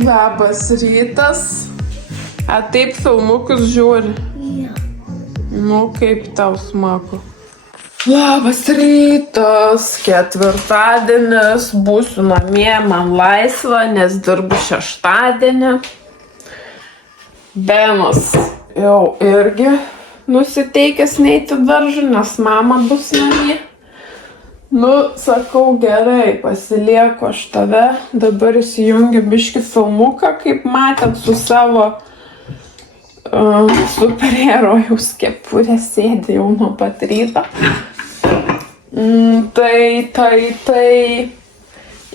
Labas rytas. A taip filmukus žiūri? Jo. Nu, kaip tau smagu. Labas rytas. Ketvirtadienis. Būsiu namie, man laisva, nes dirbu šeštadienį. Benas jau irgi nusiteikęs neiti daržą, nes mama bus namie. Nu, sakau, gerai, pasilieku aš tave. Dabar įsijungiu biškį filmuką, kaip matėt, su savo superherojaus kepurė sėdi jau nuo pat ryto. Tai.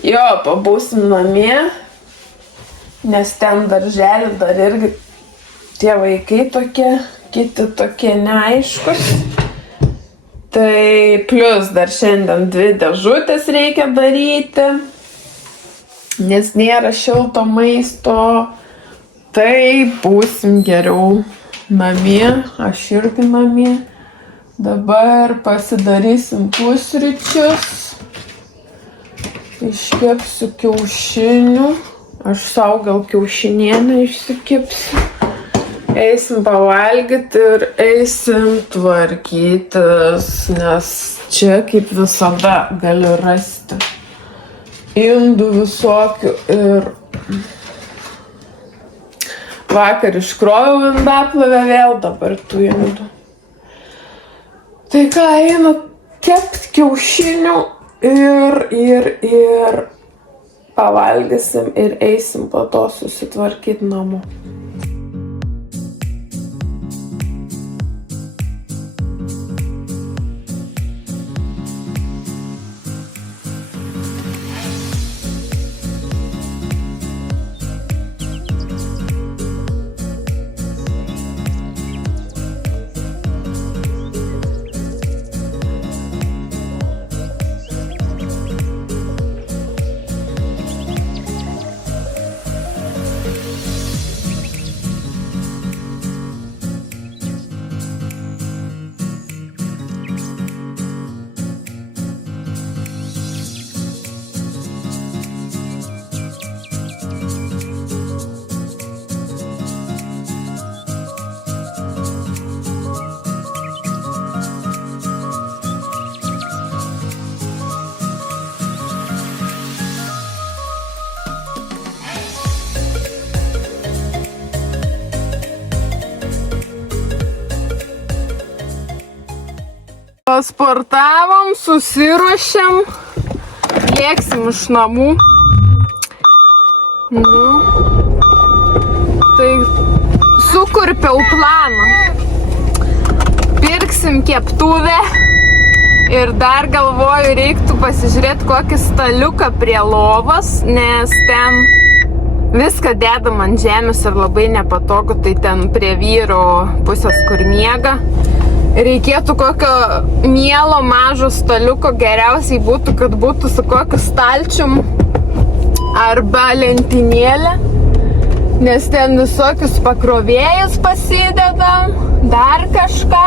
Jo, pabūsim namie, nes ten darželį dar irgi tie vaikai tokie, kiti tokie neaiškus. Tai plus dar šiandien 2 dėžutės reikia daryti, nes nėra šilto maisto. Tai būsim geriau namie, aš irgi namie. Dabar pasidarysim pusryčius. Iškepsiu kiaušinių. Aš sau gal kiaušinienę išsikepsiu. Eisim pavalgyti ir eisim tvarkytis, nes čia kaip visada gali rasti indų visokių ir vakar iškroviau indaplovę vėl, dabar tų indų. Tai ką, einu kept kiaušinių ir pavalgysim ir eisim po to susitvarkyti namų. Pasportavom, susiruošėm, lėksim iš namų. Nu, tai sukurpiau planą. Pirksim keptuvę ir dar galvoju, reiktų pasižiūrėti kokį staliuką prie lovos, nes ten viską dedam ant žemės ir labai nepatogu, tai ten prie vyro pusės, kur miega. Reikėtų kokio mielo mažo staliuko, geriausiai būtų, kad būtų su kokiu stalčium arba lentynėlė, nes ten visokius pakrovėjus pasidedam, dar kažką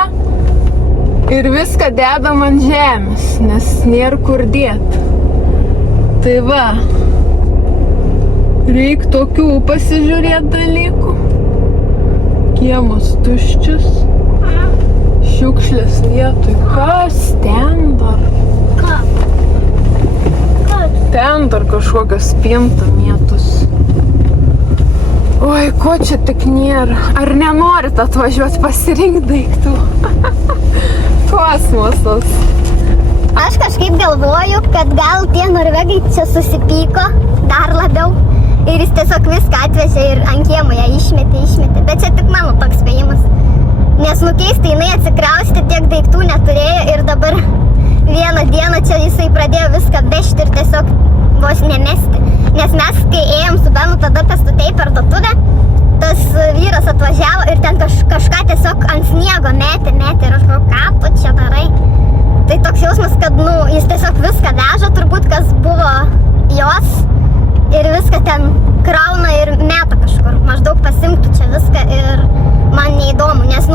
ir viską dedam ant žemės, nes nėra kur dėti. Tai va, reik tokių pasižiūrėti dalykų. Kiemas tuščias. Šiukšlės vietoj. Kas ten dar? Ten dar kažkokia spinta mėtus. Oi, ko čia tik nėra? Ar nenorit atvažiuoti pasirinkti daiktų? Kosmosas. Aš kažkaip galvoju, kad gal tie norvegai čia susipyko dar labiau ir jis tiesiog viską atvežė ir ant kiemo ją išmetė. Bet čia tik mano toks spėjimas. Nes nukeistai jinai atsikraustė, tiek daiktų neturėjo ir dabar vieną dieną čia jisai pradėjo viską vežti ir tiesiog vos nemesti. Nes mes, kai ėjom su Benu tada pėstutėj parduotuvę, tas vyras atvažiavo ir ten kažką tiesiog ant sniego metė ir aš galvoju, ką tu čia darai? Tai toks jausmas, kad jis tiesiog viską veža, turbūt kas buvo jos ir viską ten krauna ir meta kažkur. Maždaug pasimtų čia viską ir man neįdomu, nes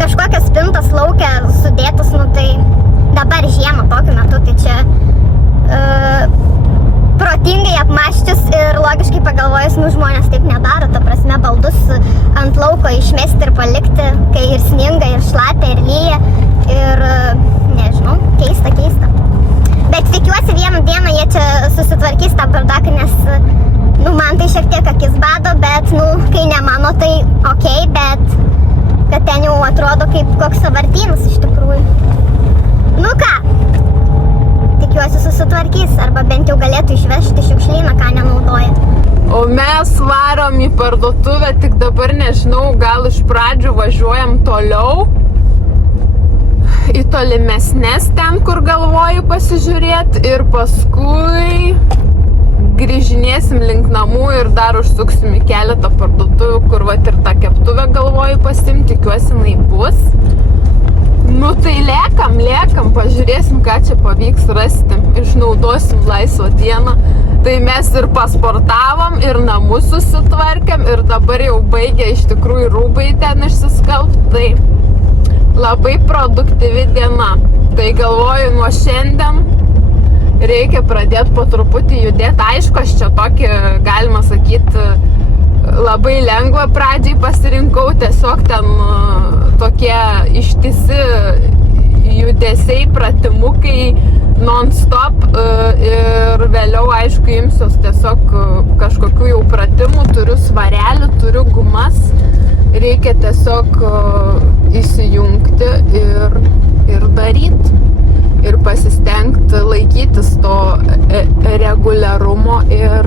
kažkokias spintas laukia sudėtas, tai dabar žiemą tokiu metu, tai čia protingai apmąsčius ir logiškai pagalvojus, žmonės taip nedaro, ta prasme, baldus ant lauko išmesti ir palikti, kai ir sninga, ir šlapia, ir lyja, ir, nežinau, keista. Bet tikiuosi vieną dieną jie čia susitvarkys tą bardaką, nes, man tai šiek tiek akis bado, bet, kai ne mano, tai okei, bet kad ten jau atrodo kaip koks sąvartynas iš tikrųjų. Ką? Tikiuosi susitvarkys, arba bent jau galėtų išvežti šiukšlyną, ką nenaudoja. O mes varom į parduotuvę, tik dabar nežinau, gal iš pradžių važiuojam toliau, į tolimesnes ten, kur galvoju pasižiūrėti, ir paskui grįžinėsim link namų ir dar užsuksim į keletą parduotuvių, kur vat ir tą keptuvę galvoju pasimti, tikiuosi jinai bus. Tai lėkam, pažiūrėsim, ką čia pavyks rasti, išnaudosim laisvą dieną. Tai mes ir pasportavom, ir namus susitvarkėm, ir dabar jau baigė iš tikrųjų rūbai ten išsiskalbti, tai labai produktyvi diena. Tai galvoju, nuo šiandien reikia pradėti po truputį judėti. Aišku, aš čia tokį, galima sakyti, labai lengvą pradžiai pasirinkau, tiesiog ten tokie ištisi judesiai, pratimukai non-stop, ir vėliau, aišku, imsiuos tiesiog kažkokių jau pratimų, turiu svarelį, turiu gumas, reikia tiesiog įsijungti ir daryti. Ir pasistengti laikytis to reguliarumo ir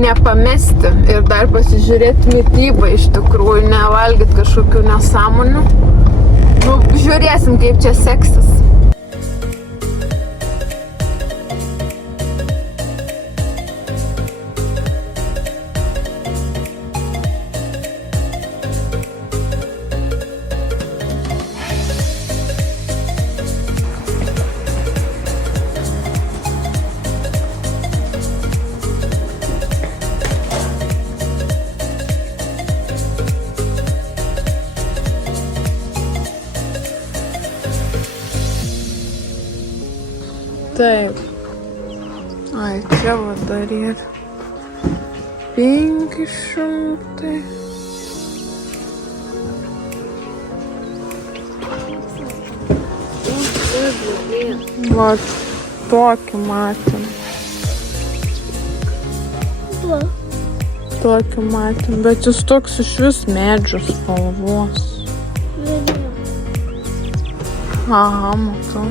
nepamesti. Ir dar pasižiūrėti mitybą iš tikrųjų, nevalgyti kažkokių nesąmonių. Žiūrėsim, kaip čia seksis. Taip. Ai, čia va dar ir 500. Va, tokį matėm. Tokį matėm, bet jis toks iš vis medžio spalvos. Aha, matau.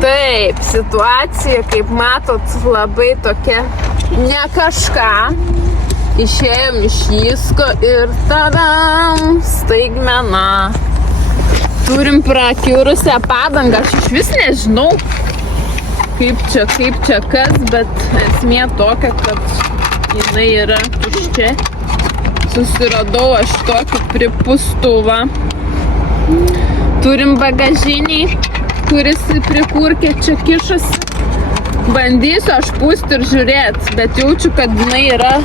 Taip, situacija, kaip matot, labai tokia ne kažką. Išėjom iš Jisko ir tadam, staigmena. Turim prakiurusią padangą, aš iš vis nežinau, kaip čia kas, bet esmė tokia, kad jinai yra tuščia. Susiradau aš tokį pripustuvą. Turim bagažinį, kuris prikurkė čia kišasi. Bandysiu aš pūsti ir žiūrėti, bet jaučiu, kad jinai yra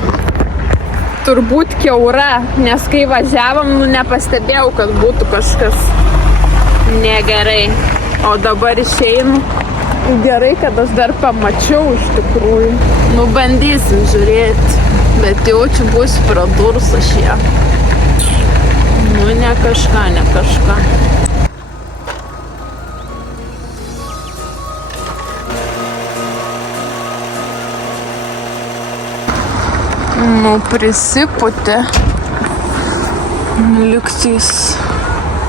turbūt kiaura, nes kai važiavom, nepastebėjau, kad būtų kažkas negerai. O dabar išeinu. Gerai, kad aš dar pamačiau iš tikrųjų. Bandysim žiūrėti, bet jaučiu, bus pradurs aš ją. Ne kažką. Prisipūtė. Liktys.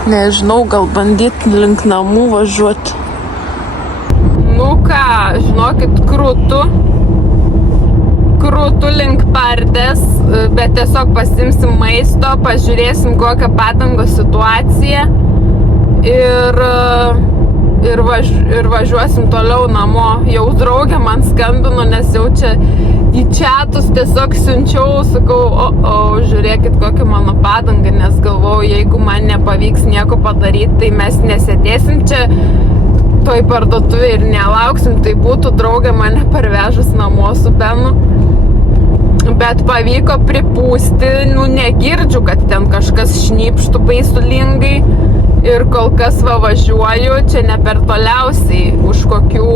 Nežinau, gal bandyti link namų važiuoti. Ką, žinokit, krūtų link Pardės, bet tiesiog pasimsim maisto, pažiūrėsim kokią padangos situaciją ir ir važiuosim toliau namo. Jau draugė man skambino, nes jau čia į chatus tiesiog siunčiau, sakau, žiūrėkit kokią mano padangą, nes galvojau, jeigu man nepavyks nieko padaryti, tai mes nesėdėsim čia toj parduotuvė ir nelauksim, tai būtų draugė mane parvežus namo su Benu. Bet pavyko pripūsti, negirdžiu, kad ten kažkas šnypštų baisulingai. Ir kol kas važiuoju, čia ne per toliausiai, už kokių,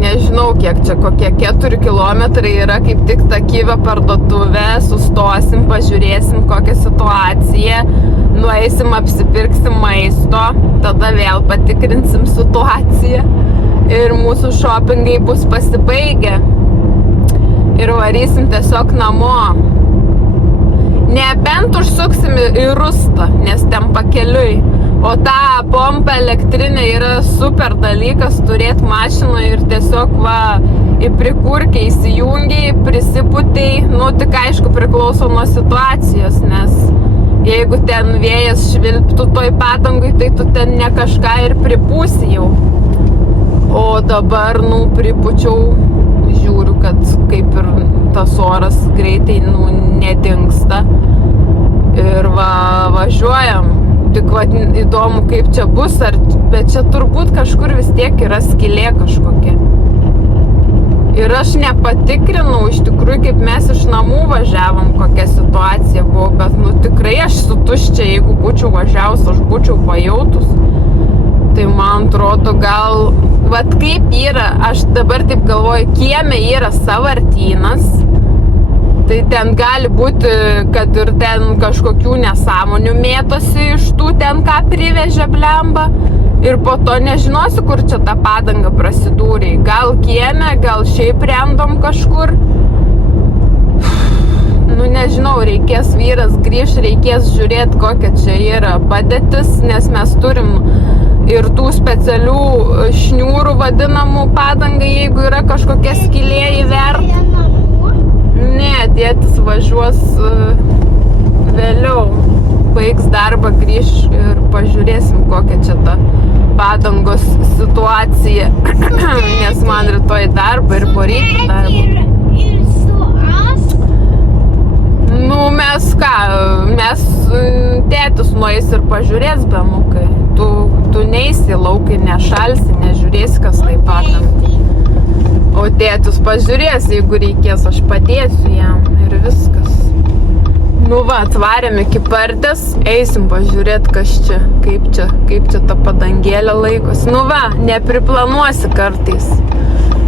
nežinau kiek čia, kokie 4 kilometrai yra kaip tik ta Kyvio parduotuvė, sustosim, pažiūrėsim kokią situaciją, nueisim, apsipirksim maisto, tada vėl patikrinsim situaciją ir mūsų shoppingai bus pasibaigę ir varysim tiesiog namo. Nebent užsuksim į Rustą, nes ten pakeliui. O ta pompa elektrinė yra super dalykas turėti mašiną ir tiesiog į prikurkę įsijungiai, prisiputei. Tik aišku priklauso nuo situacijos, nes jeigu ten vėjas švilptų toj padangui, tai tu ten ne kažką ir pripūsi jau. O dabar, pripučiau, žiūriu, kad kaip ir tas oras greitai, nedingsta. Ir važiuojam. Tik įdomu, kaip čia bus, bet čia turbūt kažkur vis tiek yra skylė kažkokia. Ir aš nepatikrinau, iš tikrųjų, kaip mes iš namų važiavom, kokia situacija buvo, bet tikrai aš su tuščia, jeigu būčiau važiavus, aš būčiau pajautus. Tai man atrodo, gal, kaip yra, aš dabar taip galvoju, kieme yra sąvartynas, tai ten gali būti, kad ir ten kažkokių nesąmonių mėtosi iš tų ten, ką privežė blemba. Ir po to nežinosiu, kur čia ta padanga prasidūrė. Gal kieme, gal šiaip rendom kažkur. Nežinau, reikės vyras grįž, reikės žiūrėti, kokia čia yra padėtis, nes mes turim ir tų specialių šniūrų vadinamų padangai, jeigu yra kažkokia skylė įvert. Ne, tėtis važiuos vėliau, baigs darbą, grįž ir pažiūrėsim, kokia čia ta padangos situacija, nes man rytoj darbą ir poryt darbą. Ir su aš? Mes tėtis nueis ir pažiūrės, Benukai. Tu neisi laukai, nešalsi, nežiūrėsi, kas tai padangai. O tėtis pažiūrės, jeigu reikės, aš padėsiu jam ir viskas. Atvarėm iki Pardės, eisim pažiūrėti, kas čia, kaip čia ta padangėlė laikosi. Nepriplanuosi kartais.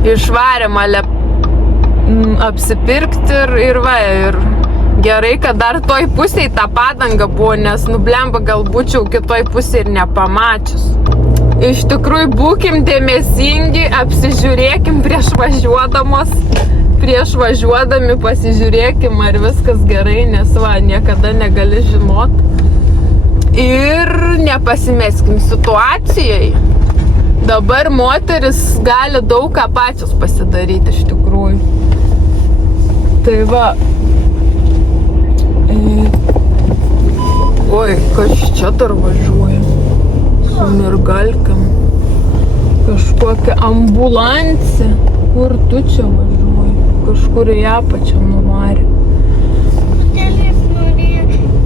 Išvarėm apsipirkti ir gerai, kad dar toj pusėj ta padanga buvo, nes blemba gal būčiau kitoj pusėj ir nepamačius. Iš tikrųjų, būkim dėmesingi, apsižiūrėkim prieš važiuodami pasižiūrėkim, ar viskas gerai, nes niekada negali žinot. Ir nepasimeskim situacijai. Dabar moteris gali daug ką pačios pasidaryti iš tikrųjų. Tai Oi, kas čia dar važiuoja? Su mergalkėm. Kažkokia ambulansė. Kur tu čia važiuoji? Kažkur į apačią nuvarė.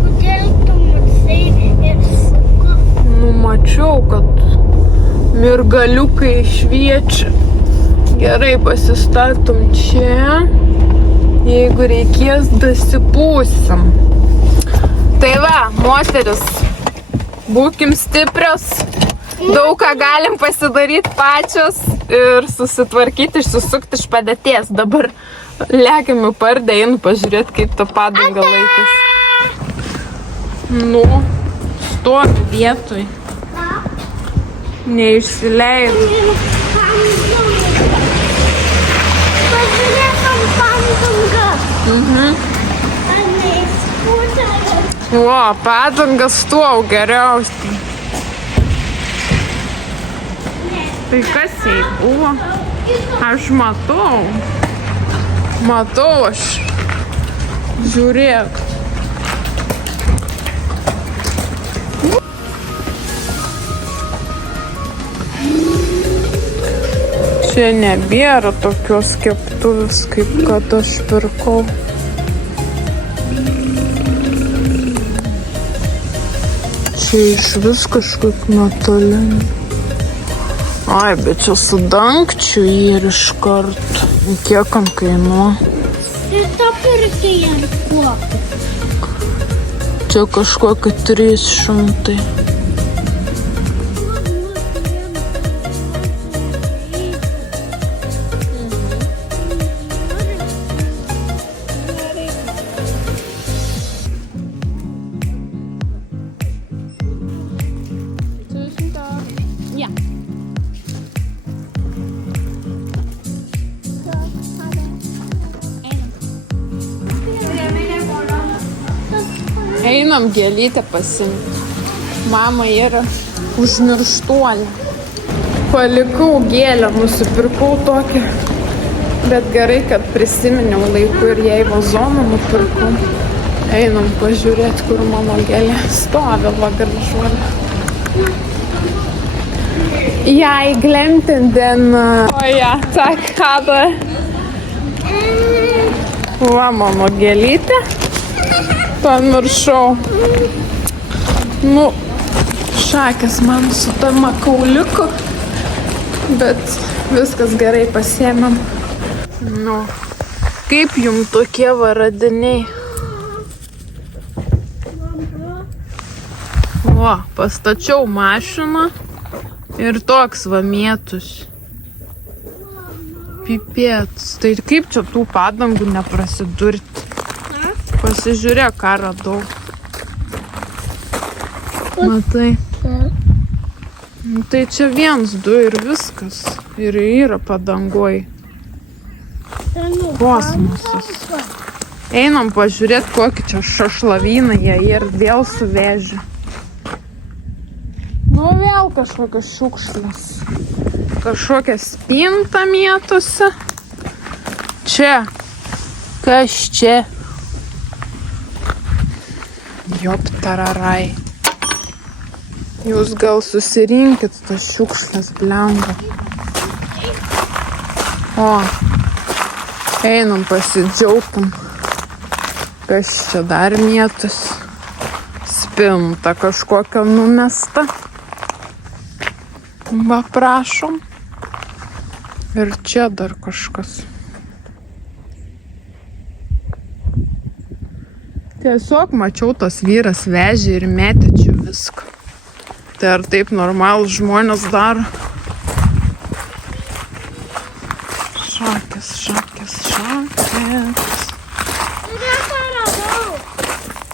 Kodėl tu matai ir suko? Mačiau, kad mirgaliukai šviečia. Gerai, pasistatom čia. Jeigu reikės, dasipūsim. Tai moteris, būkim stiprios, daug ką galim pasidaryti pačios ir susitvarkyti, išsisukti iš padėties. Dabar lekiam į Pardę, einu pažiūrėti, kaip ta padanga laikys. Stovi vietoj. Neišsileidau. Pažiūrėk padangą. Padangas tuo geriausiai. Tai kas jai buvo? Aš matau. Aš. Žiūrėk. Čia nebėra tokios keptuvės, kaip kad aš pirkau. Čia iš vis kažkaip metalinė. Ai, bet čia su dangčiu ir iš karto. Kiek ant kainuoja? Ir to pirkti ant kuokų. Čia kažkokia 300. Einam gėlytę pasimti. Mama yra užmirštuolė. Palikau gėlę, nusipirkau tokią. Bet gerai, kad prisiminiau laiku ir jai vazoną nupirkau. Einam pažiūrėti, kur mano gėlė stovi, va gražuolė. Jag glemte den. Ja, tack, hade. Va mano gėlytė. Pamiršau. Nu, šakės man su tama kauliuku, bet viskas gerai pasiėmėm. Nu, kaip jum tokie varadiniai? O, pastačiau mašiną ir toks va mėtus. Pipėts. Tai kaip čia tų padangų neprasidurti? Pasižiūrėk, ką radau. Matai? Tai čia 1, 2 ir viskas. Ir yra padangoj. Kosmosas. Einam pažiūrėti, kokį čia šašlavyną jie ir vėl suvežė. Nu, vėl kažkokios šiukšlės. Kažkokia spinta mėtosi. Čia. Kas čia? Jop tararai. Jūs gal susirinkit tas šiukšlės, blemba. O, einam pasidžiaugtum. Kas čia dar mėtus? Spinta kažkokia numesta. Va, prašom. Ir čia dar kažkas. Tiesiog mačiau, tas vyras vežė ir metė čia viską. Tai ar taip normalūs žmonės daro? Šakės, šakės, šakės.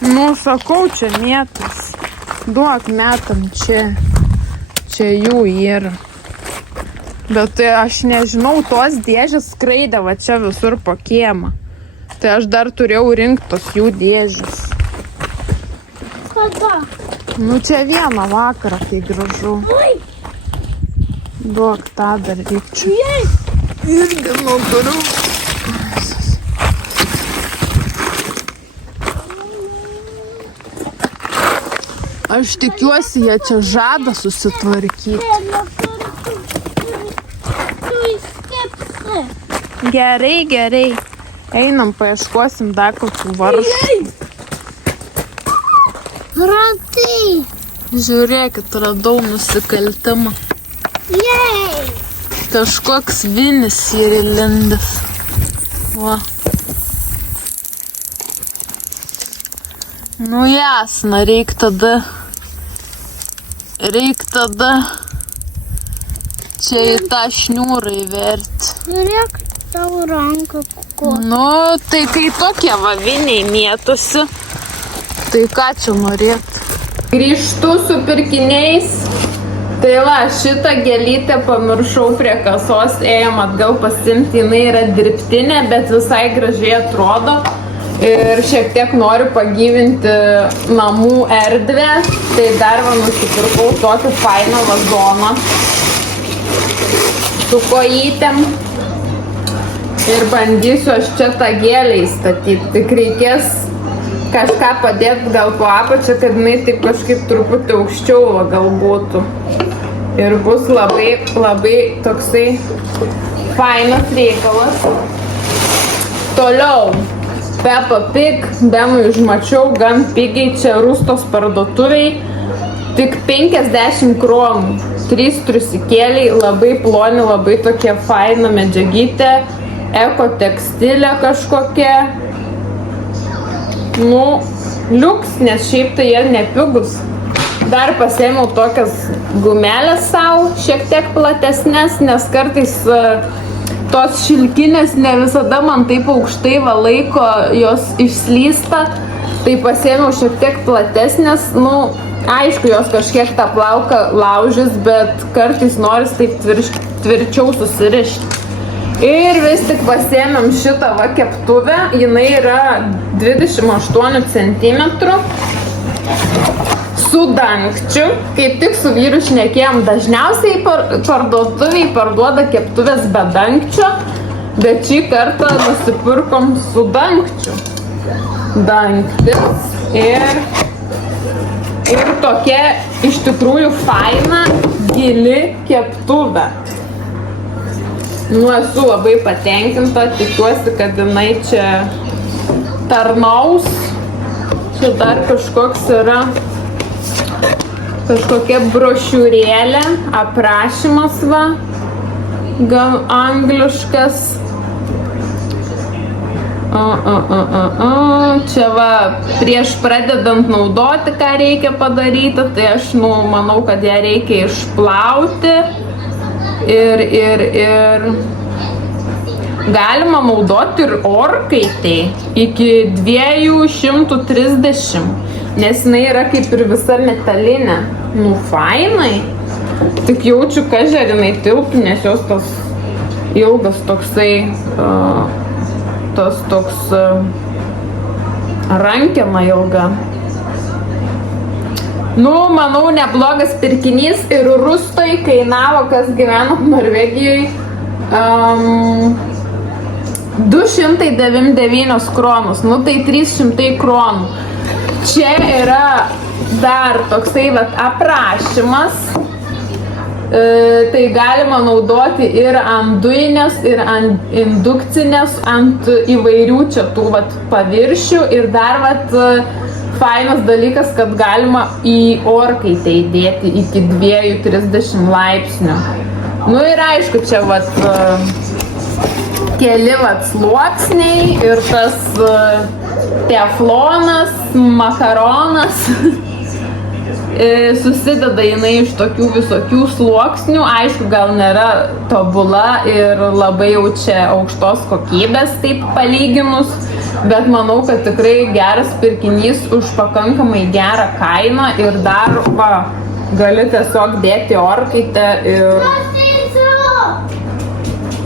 Nu, sakau, čia mėtas. Duok metam čia. Čia jų yra. Bet tai aš nežinau, tos dėžės skraidė va čia visur po kiemą. Tai aš dar turėjau rinktos jų dėžės. Kada? Nu čia vieną vakarą, kai gražu. Duok tą dar reikčiau. Irgi nuguriu. Aš tikiuosi, jie čia žada susitvarkyti. Gerai, gerai. Einam, paieškosim dar kokių varžų. Radai. Žiūrėkit, radau nusikaltimą. Jej. Kažkoks vinis yra įlindęs. Va. Nu jasna, reik tada čia į tą šniūrą įverti. Žiūrėk tavo ranką kuko. Nu, tai kai tokie vaviniai mėtosi, tai ką čia norėtų? Grįžtu su pirkiniais. Tai va, šitą gėlytę pamiršau prie kasos, ėjom atgal pasimti, jinai yra dirbtinė, bet visai gražiai atrodo. Ir šiek tiek noriu pagyvinti namų erdvę, tai dar va nusipirkau tokį fainą vazoną su kojytėm. Ir bandysiu aš čia tą gėlę įstatyti. Tik reikės kažką padėti gal po apačią, kad jinai taip kažkaip truputį aukščiau gal būtų. Ir bus labai toksai fainas reikalas. Toliau. Peppa Pig, Bemui užmačiau, gan pigiai čia Rustos parduotuviai. Tik 50 kronų. 3 triusikėliai, labai ploni, labai tokia faina medžiagytė. Eko tekstilė kažkokia. Nu, liuks, nes šiaip tai jie nepigus. Dar pasėmiau tokias gumelės savo, šiek tiek platesnės, nes kartais tos šilkinės ne visada man taip aukštai valaiko, jos išslysta. Tai pasėmiau šiek tiek platesnės, nu, aišku, jos kažkiek tą plauką laužys, bet kartais noris taip tvirčiau susirišti. Ir vis tik pasėmėm šitą va keptuvę, jinai yra 28 cm su dangčiu. Kaip tik su vyru šnekėjom, dažniausiai parduotuviai parduoda keptuvės be dangčio, bet šį kartą nusipirkom su dangčiu. Dangtis ir tokia iš tikrųjų faina, gili keptuvė. Nu, esu labai patenkinta, tikiuosi, kad jinai čia tarnaus. Čia dar kažkoks yra, kažkokia brošiūrėlė, aprašymas va, gal angliškas. Čia va, prieš pradedant naudoti, ką reikia padaryti, tai aš manau, kad ją reikia išplauti. Ir galima naudoti ir orkaitei iki 230, nes jinai yra kaip ir visa metalinė. Nu, fainai. Tik jaučiu, kažer jinai tilptų, nes jos tas ilgas toksai, tas toks rankena ilga. Nu, manau, neblogas pirkinys ir Rustoj kainavo, kas gyveno Norvegijoje, 299 kronus, nu tai 300 kronų. Čia yra dar toksai vat aprašymas, tai galima naudoti ir ant dujinės, ir ant indukcinės, ant įvairių čia tų vat paviršių ir dar vat fainas dalykas, kad galima į orkaitę įdėti iki 230 laipsnių. Nu ir aišku, čia vat keli vat sluoksniai ir tas teflonas, makaronas. Susideda jinai iš tokių visokių sluoksnių. Aišku, gal nėra tobula ir labai jau čia aukštos kokybės taip palyginus. Bet manau, kad tikrai geras pirkinys už pakankamai gerą kainą ir dar va, gali tiesiog dėti orkaitę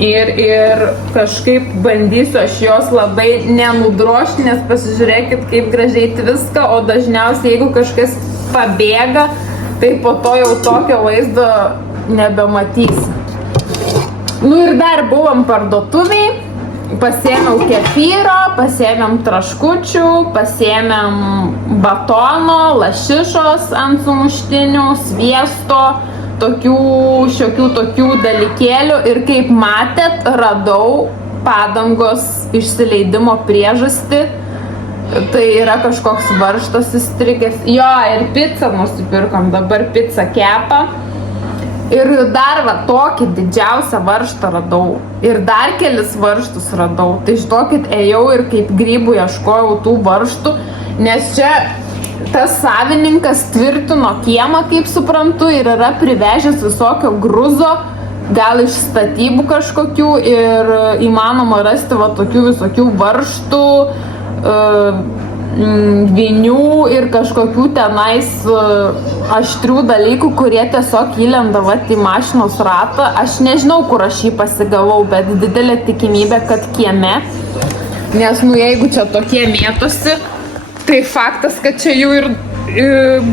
ir kažkaip bandysiu aš jos labai nenudrošti, nes pasižiūrėkit, kaip gražiai viską, o dažniausiai jeigu kažkas pabėga, tai po to jau tokio vaizdo nebematysi. Nu ir dar buvom parduotuviai. Pasėmiau kefyro, pasėmėm traškučių, pasėmėm batono, lašišos ant sumuštinių, sviesto, šiokių tokių dalykėlių ir kaip matėt, radau padangos išsileidimo priežastį. Tai yra kažkoks varžtas įstrigęs. Jo, ir pizzą nusipirkom, dabar pizzą kepa. Ir dar va tokį didžiausią varžtą radau. Ir dar kelis varžtus radau. Tai žinokit, ėjau ir kaip grybų ieškojau tų varžtų, nes čia tas savininkas tvirtino kiemą, kaip suprantu, ir yra privežęs visokio gruzo, gal iš statybų kažkokių ir įmanoma rasti va tokių visokių varžtų, vinių ir kažkokių tenais aštrių dalykų, kurie tiesiog įlenda vat į mašinos ratą. Aš nežinau, kur aš jį pasigavau, bet didelė tikimybė, kad kieme. Nes, nu, jeigu čia tokie mėtosi, tai faktas, kad čia jų ir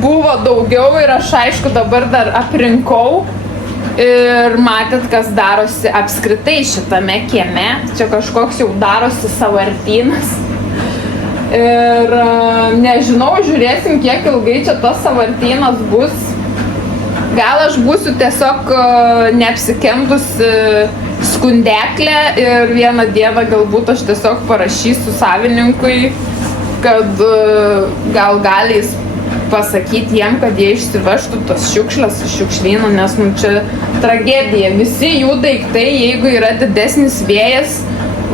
buvo daugiau ir aš, aišku, dabar dar aprinkau. Ir matėt, kas darosi apskritai šitame kieme. Čia kažkoks jau darosi sąvartynas. Ir nežinau, žiūrėsim, kiek ilgai čia tas sąvartynas bus. Gal aš būsiu tiesiog neapsikentusi skundeklę ir vieną dieną galbūt aš tiesiog parašysiu savininkui, kad gal gali jis pasakyti jiem, kad jie išsivežtų tas šiukšles iš šiukšlyno, nes čia tragedija. Visi jų daiktai, jeigu yra didesnis vėjas,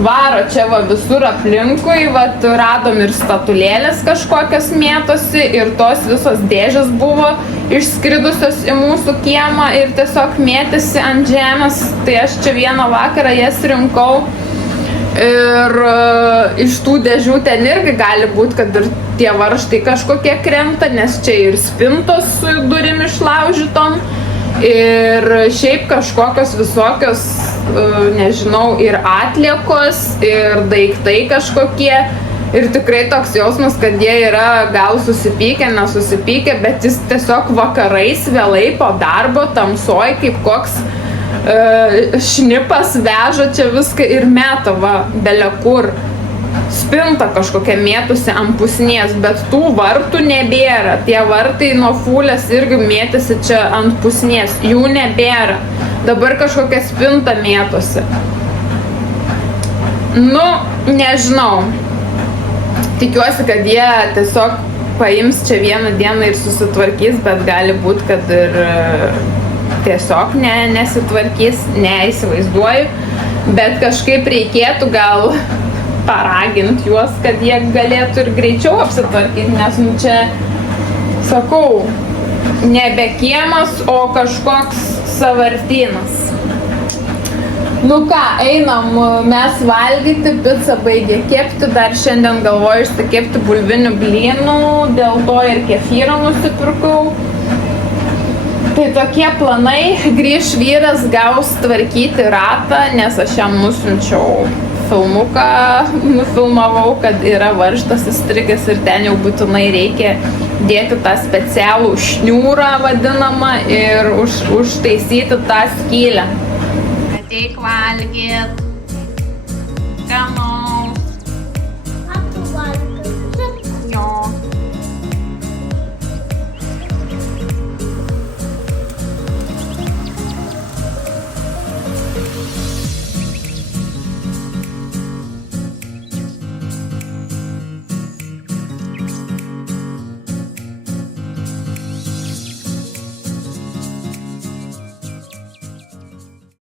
varo čia va visur aplinkui, va radom ir statulėlės kažkokias mėtosi ir tos visos dėžės buvo išskridusios į mūsų kiemą ir tiesiog mėtėsi ant žemės, tai aš čia vieną vakarą jas rinkau ir iš tų dėžių ten irgi gali būti, kad ir tie varžtai kažkokie krenta, nes čia ir spintos su durim išlaužytom ir šiaip kažkokios visokios, nežinau, ir atliekos, ir daiktai kažkokie. Ir tikrai toks jausmas, kad jie yra gal susipykę, nesusipykę, bet jis tiesiog vakarais vėlai po darbo tamsoj, kaip koks šnipas veža čia viską ir meta va belekur. Spinta kažkokia mėtusi ant pusnės, bet tų vartų nebėra. Tie vartai nuo fūlės irgi mėtėsi čia ant pusnės, jų nebėra. Dabar kažkokia spinta mėtosi. Nu, nežinau. Tikiuosi, kad jie tiesiog paims čia vieną dieną ir susitvarkys, bet gali būti, kad ir tiesiog nesitvarkys, neįsivaizduoju. Bet kažkaip reikėtų gal paraginti juos, kad jie galėtų ir greičiau apsitvarkyti, nes čia, sakau, nebe kiemas, o kažkoks sąvartynas. Nu ką, einam mes valgyti, pica baigė kepti, dar šiandien galvoju išsikepti bulvinių blynų, dėl to ir kefyrą nusipirkau. Tai tokie planai, grįž vyras, gaus tvarkyti ratą, nes aš jam nusiunčiau filmuką, nufilmavau, kad yra varžtas įstrigęs ir ten jau būtinai reikia dėti tą specialų šniūrą vadinamą ir užtaisyti tą skylę. Ateik valgyt. Come on.